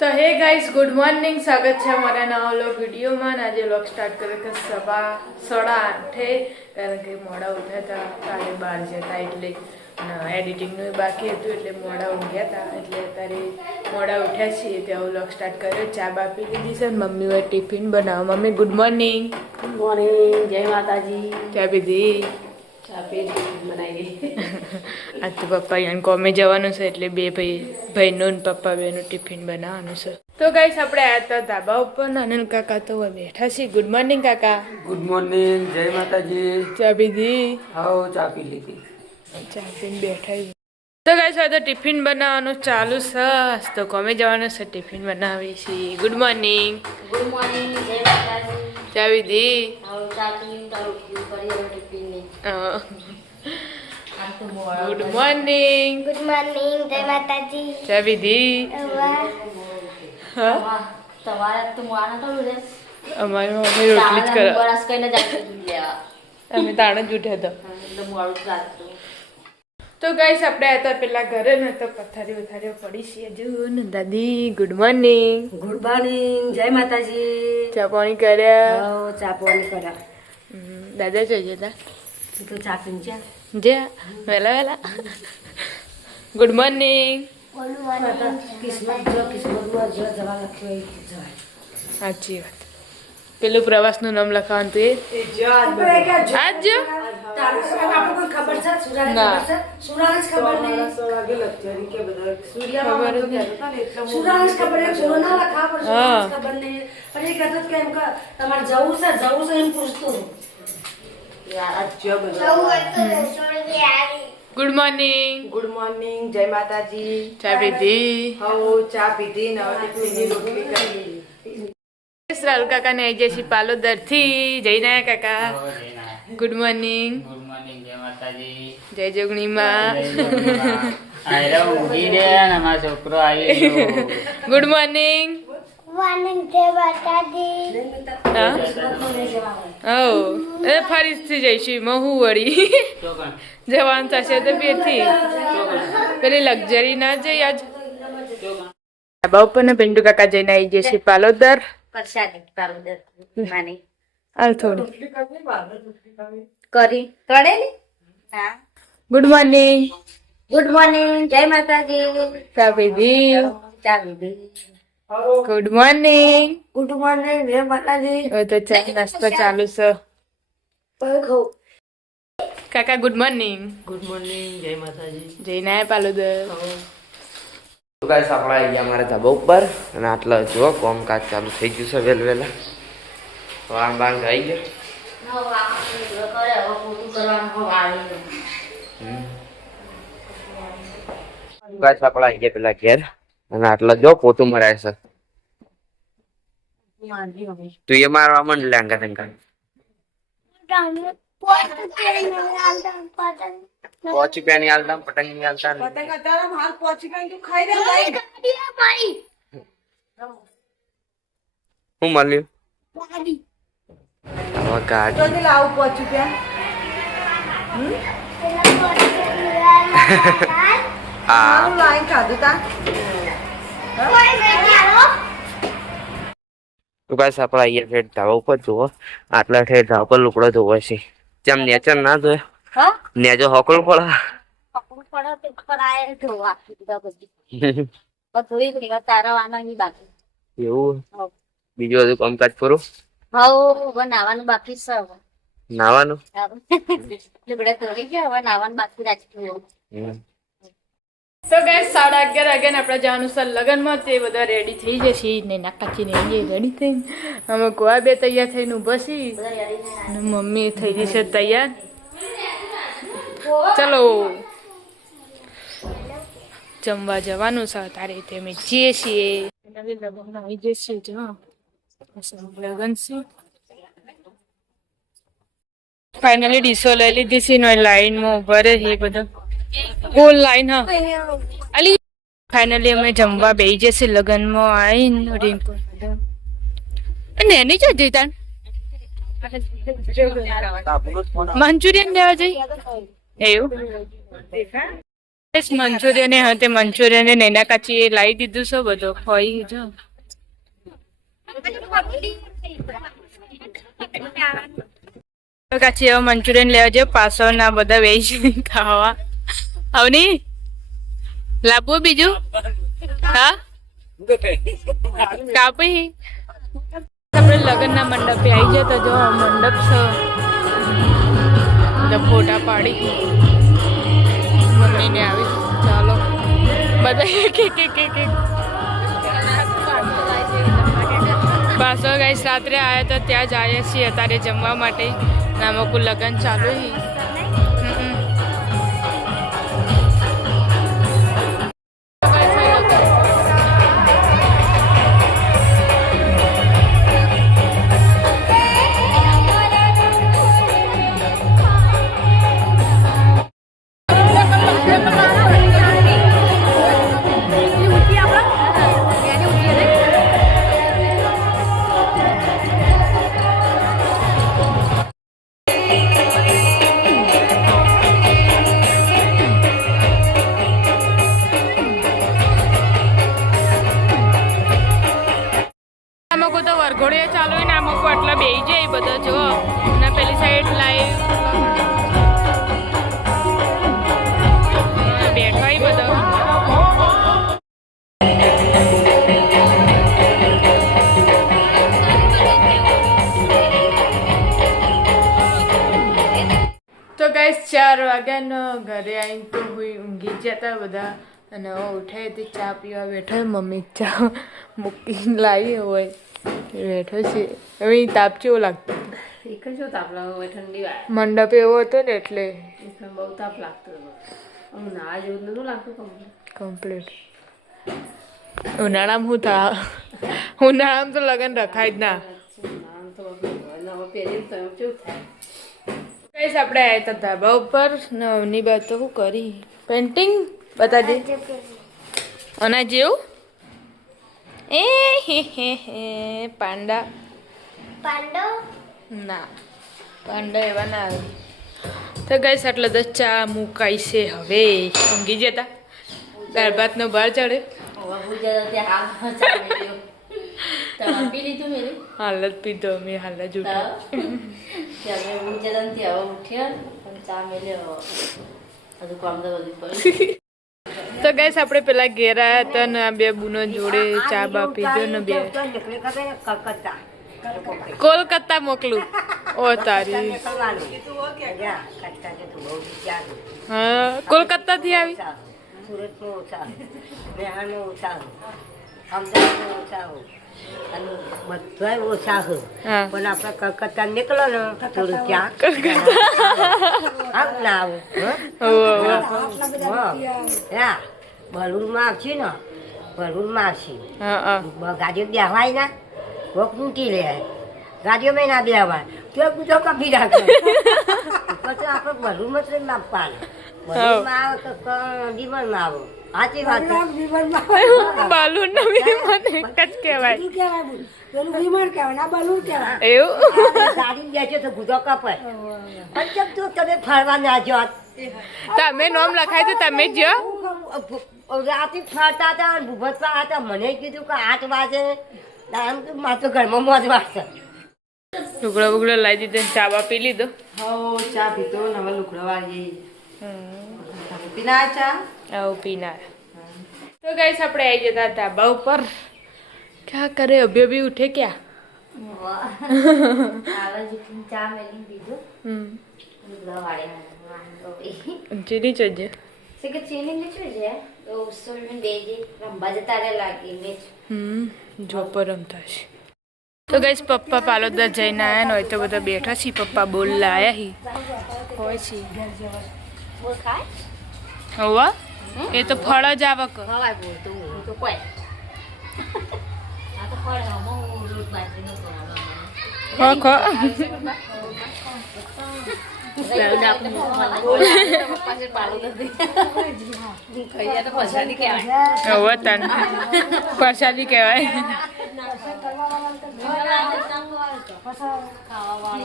તો હે guys good morning, સ્વાગત છે અમારા નવા વ્લોગ વિડીયોમાં. આજે વ્લોગ સ્ટાર્ટ કરે કે 8:30 કારણ કે મોડા ઉઠ્યા હતા, કાલે બહાર જતા એટલે એડિટિંગનું બાકી હતું એટલે મોડા ઊંઘ્યા હતા, એટલે અત્યારે મોડા ઉઠ્યા છીએ. ત્યાં વ્લોગ સ્ટાર્ટ કર્યો, ચા બા પી લીધી છે, મમ્મીએ ટિફિન બનાવો. Mummy good morning. Good morning, જય માતાજી. ચા પીધી? ચા પી બનાવી. આજ તો પપ્પા અહીંયા કોમે જવાનું છે એટલે બે ભાઈનું ને પપ્પા બેનું ટિફિન બનાવવાનું છે. તો ગાઈસ આપણે આ તો ધાબા ઉપર નાનન કાકા તો બેઠા છીએ. ગુડ મોર્નિંગ કાકા. ગુડ મોર્નિંગ, જય માતાજી. ચા પીધી? હાઉ ચા પી લીધી. ચા પીને બેઠા. તો ગાઈસ આ તો ટિફિન બનાવવાનું ચાલુ છે. તો કોમે જવાનું છે, ટિફિન બનાવી છીએ. Good morning. ગુડ મોર્નિંગ, જય માતાજી. ચા પીધી? હાઉ ચા પીને તારું કરી હવે ટિફિન ની. Good morning. ગુડ મોર્નિંગ, જય માતાજી. ચા પીધી? હા, તમારે તો મોણા તો લે. અમારી મમ્મી રોટલી જ કરે. બરસ કઈને જાય દૂધ લેવા. અમે તાણ જ ઉઠ્યા હતા. એટલે મોડું જ લાગતું. તો ગાઈસ આપણે આ તો પેલા ઘરે ને તો પથારી ઉથારીઓ પડી છે. હજુ ને દાદી ગુડ મોર્નિંગ. ગુડ મોર્નિંગ, જય માતાજી. ચા પાણી કર્યા? હાઉ ચા પાણી કર્યા. દાદા જોઈએ તા તો ચા પીને જા. જ્યાં વહેલા ગુડ મોર્નિંગ. Good morning. કિસ્મત કિસ્મતમાં જો જવા લખ્યો એ જવાય. સાચી વાત. પેલું પ્રવાસનું નામ લખાવાનું હતું આજ જો ખબર છે ના. સુરાને ખબર નહીં. હા. ખબર નહીં. પણ એ કહેતો કે એમ કે તમારે જવું છે એમ પૂછતું. Good morning. ગુડ મોર્નિંગ, જય માતાજી. ચા પીધી? હાઉ ચા પીધી ને હવે ટિફિનની રોટલી કરી. રાહુલ કાકા ને આવી જશે પાલોદર થી. જઈને આયા કાકા? Good morning. ગુડ મોર્નિંગ, જય માતાજી. જય જોગણી માં. આયરા ઊંઘી રહ્યા ને અમારો છોકરો આવી ગયો. Good morning. મોર્નિંગ, જય માતાજી. એ ફરીથી જઈશું મહુ વળી જવાનું થશે તો બેથી પેલી લક્ઝરી ના જઈ આજ. બાપા ને પિન્ટુ કાકા જઈને આવી જશે પાલોદર. પરસાદી પાવડર માની હાલ થોડી કરી કરેલી. હા. Good morning. ગુડ મોર્નિંગ, જય માતાજી. ચા પીધી? ચા પીધી. Good morning. ગુડ મોર્નિંગ, જય માતાજી. હવે તો ચા નાસ્તો ચાલુ છે. કાકા ગુડ મોર્નિંગ. ગુડ મોર્નિંગ, જય માતાજી. જઈને આયા પાલોદર. તો ગાઈસ આપણે આવી ગયા અમારા ધાબા ઉપર અને આટલા જો કામકાજ ચાલુ થઈ ગયું છે વહેલા વાંગ બાંગ આવી ગયો. ગાઈસ આપણે આવી ગયા પેલા ઘેર અને આટલા જો પોતું મરાય છે. તું એ મારવા મંડ લાંગા તંકા પોચી પેની આલતા પતંગ ની આલતા હું મળ્યું ગાડી લાવું પહોંચ્યું ત્યાં. હા લાઈન ખાધું તા. તો ગાઈસ આપણે અહીંયા ઠેઠ ધાબા ઉપર જુઓ આટલા ઠેઠ ધાબા પર લુકડો ધોવે છે. જેમ નેચર ના ધોય નેજો હકલું પડે. એવું બીજું બધું કામકાજ પૂરું? નાવાનું બાકી છે. નાવાનું? લુગડા ધોઈ ગયા, હવે નાવાનું બાકી રાખી. તો ગાઈસ 11:30 વાગ્યા આપણે જવાનું છે લગનમાં. તે બધા રેડી થઈ જશે ને નાકાચી ને રેડી થઈને અમે કોવા બે તૈયાર થઈને ઊભા છીએ ને મમ્મી થઈ જશે તૈયાર. ચલો જમવા જવાનું છે તારે તે અમે જઈએ છીએ. લગન આવી જશે જો લગન છે. ફાઇનલી ડીશો લઈ લીધી છે ને લાઈનમાં ઉભા રહે એ બધા ગોલ લાઈન. હા અલી ફાઇનલી અમે જમવા બેસી જશે લગનમાં આવીને રિંકુ અને એની જ જઈ તાન મંચુરિયન લેવા જઈ એવું મંચુરિયન એ હતી મંચુરિયન ને નૈના કાચી એ લાવી દીધું છે બધો ખોઈ જો કાચી એવા મંચુરિયન લેવા જો પાછળ ના બધા વેચી ખાવા આવની લાવવું બીજું હા કાપી આપણે લગ્નના મંડપે આવી જતા જો મંડપ છે બધા ફોટા પાડી મમ્મીને આવી ચાલો બધા એક પાછો ગાઈસ રાત્રે આવ્યા તો ત્યાં જઈએ છીએ અત્યારે જમવા માટે નામકું લગ્ન ચાલુ અમુક તો વરઘોડે ચાલુ હોય ને અમુક આટલા બેસી જાય બધા જો અને પેલી સાઈડ લાઈવ બેઠો હોય બધો તો ગાઈસ 4 વાગ્યાનો ઘરે આવીને તો ઊંઘી જતા બધા અને ઉઠે તે ચા પીવા બેઠો મમ્મી ચા મૂકીને લાવી હોય બેઠો છે હવે તાપ કેવો લાગતો એક જ તાપ લાગે ઠંડી વાળે મંડપ એવો હતો ને એટલે બહુ તાપ લાગતો ના જેવું નતું લાગતું કમ્પ્લીટ ઉનાળામાં હું થા ઉનાળામાં તો લગન રખાય જ ના કઈશ આપણે આવ્યા હતા ધાબા ઉપર નવની બાદ તો શું કરી પેન્ટિંગ બતાવી દે અને જેવું એ હે પાંડા પાંડો ના પાંડા એવા ના આવે તો ગઈ એટલે તો ચા મુકાઈ છે હવે ઊંઘી જતા દાળ ભાતનો બહાર ચડે હાલત પીધો મેં હાલત તો ગઈશ આપણે પેલા ઘેર આવ્યા હતા ને બે બુનો જોડે ચા બા પીધો ને બે કોલકાતા મોકલું ઓ તારી હા કોલકાતા થી આવી સુરતમાં ઓછા બિહારમાં ઓછા અમદાવાદમાં ઓછા હોય અને બધા ઓછા હોય હા પણ આપણે કલકત્તા નીકળો ને તો ત્યાં આમ ના આવું બલુરમાં આવશે ને બલુરમાં આવશે હા ગાડીઓ બેહવાય ના કોક લૂંટી લે ગાડીઓમાં ના બેહવાય તો બધો કપી રાખે પછી આપણે બલુરમાં જ માપવાનું બલુરમાં આવે તો દીવનમાં આવો સાચી વાત બાલુન નો વિમાન એક જ કહેવાય એવું ગાડી બેસે તો ગુદો કપાય પંચમ તો તમે ફરવા ના જાત તમે નોમ લખાય તો તમે જ રાતે ફરતા હતા ભૂભતમાં હતા મને કીધું કે 8 વાગે આમ તો મારે ઘરમાં મોજ વાગશે લુગડા બુગડા લાવી દીધો ચા બા પી લીધો ચા પીતો ને હવે લુગડા વાળી પીના ચા આવું પીનાર તો ગાઈસ આપણે આવી જતા ધાબા ઉપર ક્યાં કરે અભી અભી ઉઠે ક્યાં ચા મેલી દીધું ચીની ચજે ચીની નીચું છે તો ઉસળ દેજે રંબા જતા લાગી મેચ જોપર રમતા છે તો ગાઈસ પપ્પા પાલોદર જઈને આવ્યા ને હોય તો બધા બેઠા છે પપ્પા બોલ લાયા હી હોય છે બોલ ખાય હવા એ તો ફળ જ આવક હવાય બોલતો હું તો કોઈ આ તો ફળ હમો રોટ બાજરીનો ખો હવે તન પ્રસાદી કહેવાય ખાવા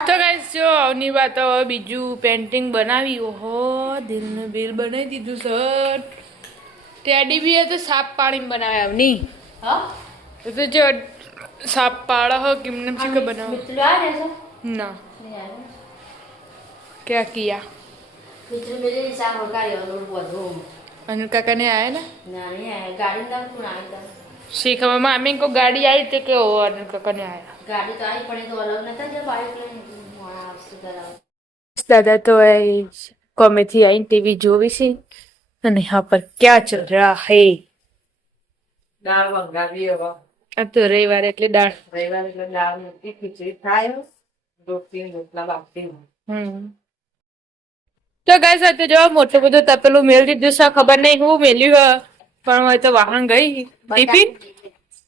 તો ગાઈસ જો આવની વાત હવે બીજું પેન્ટિંગ બનાવી ઓહો દિલનું બિલ બનાવી દીધું સર ટેડી બી તો સાપ પાણીમાં બનાવ્યા આવની હા એ તો જો સાપ પાડા હો કેમને શીખે બનાવ મિત્રો આ રહેશો ના क्या किया મિત્રો મેરે સામ ગાડી ઓલો બોલો अनु काका ने आया ना ના નહીં આયા ગાડી ના કોણ આવ્યા सीखा मामी को गाड़ी आई थी कि वो अनु काका ने आया ગાડી તો આવી પણ એ તો અલગ નતા જે બાઈક લઈને મોણા આવશે કરાવ दादा तो कॉमे थी आई टीवी जो भी सी અને यहाँ पर क्या चल रहा है દાળ વઘારી હવે अब तो रविवार એટલે દાળ રવિવારે એટલે દાળ મૂકી ખીચડી થાય રોટલી રોટલા બાકી તો ગાઈસ આ તો જો મોટું બધું તપેલું મેલ દીધું છે ખબર નહીં હું મેલ્યું હે પણ હોય તો વાહન ગઈ ટિફિન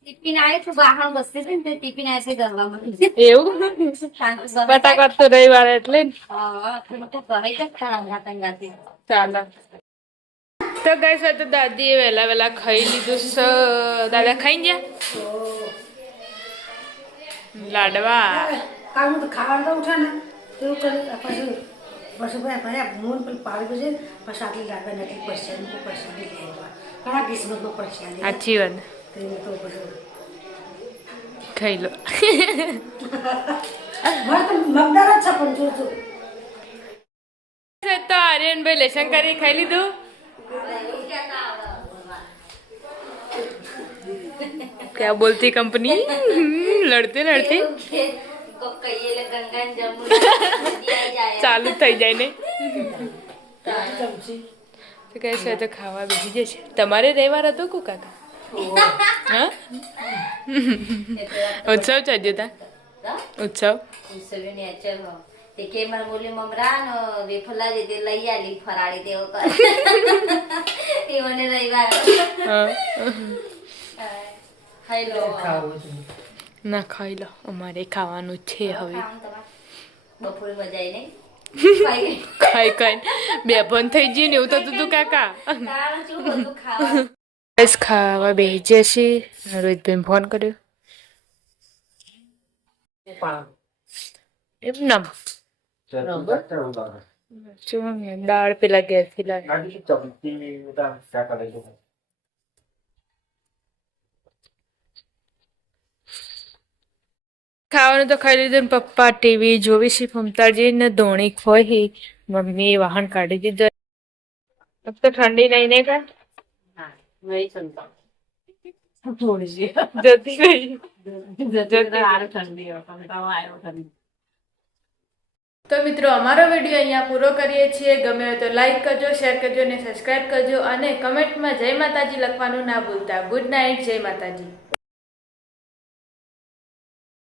ટિફિન આવે તો વાહન બસતી હતી ને તે ટિફિન આવે છે ગરવામાં એવું બટાકા તો રવિવારે એટલે ને. હા તો ઘરે જ ખાવા ગાતા ગાતી ચાલો તો ગાઈસ આ તો દાદીએ વહેલા વહેલા ખાઈ લીધું છે દાદા ખાઈ ગયા લાડવા કામ તો ખાવાનું તો ઉઠે ને એવું કરે પછી પછી ભાઈ મૂન પેલું પાડ્યું છે પછી આટલી લાગવા નથી પરસાદી પરસાદી લેવા ઘણા કિસ્મતમાં પરસાદી સાચી વાત તો પછી ખાઈ લો મારે તો મગદાર જ છે પણ જો તો આર્યનભાઈ લેસન કરી ખાઈ લીધું क्या बोलती कंपनी लड़ते लड़ते કહીએ ગંગા જમુના ચાલુ થઈ જાય ને તો કહે છે તો ખાવા બેસી જશે તમારે રવિવાર હતો કો કાકા હા ઉત્સવ ચાલ્યો તા ઉત્સવ ઉસવીને અચર તે કે માર બોલી મમરા ન વેફલા જે તે લઈ આલી ફરાળી તેઓ કર એ મને રવિવાર હા ખાઈ લો ના ખાઈ લો અમારે ખાવાનું છે હવે બપોરે મજા આવી નહીં ખાઈ ખાઈ બે બંધ થઈ ગયું ને એવું થતું હતું કાકા તારું શું બધું ખાવા બસ ખાવા બેસી જશે રોહિતભાઈ ફોન કર્યો એમ નામ દાળ પેલા ગેસથી લાવી ખાવાનું તો ખાઈ લીધું ને પપ્પા ટીવી જોવી છે મમતાજી ને ધોણી ખોઈ મમ્મી વાહન કાઢી દીધો अब तो ठंडी नहीं ने का નહીં સંતા જતી ગઈ ઠંડી આવ્યો ઠંડી તો મિત્રો અમારો વિડીયો અહીંયા પૂરો કરીએ છીએ ગમે હોય તો લાઈક કરજો શેર કરજો અને સબસ્ક્રાઇબ કરજો અને કમેન્ટમાં જય માતાજી લખવાનું ના ભૂલતા ગુડ નાઇટ જય માતાજી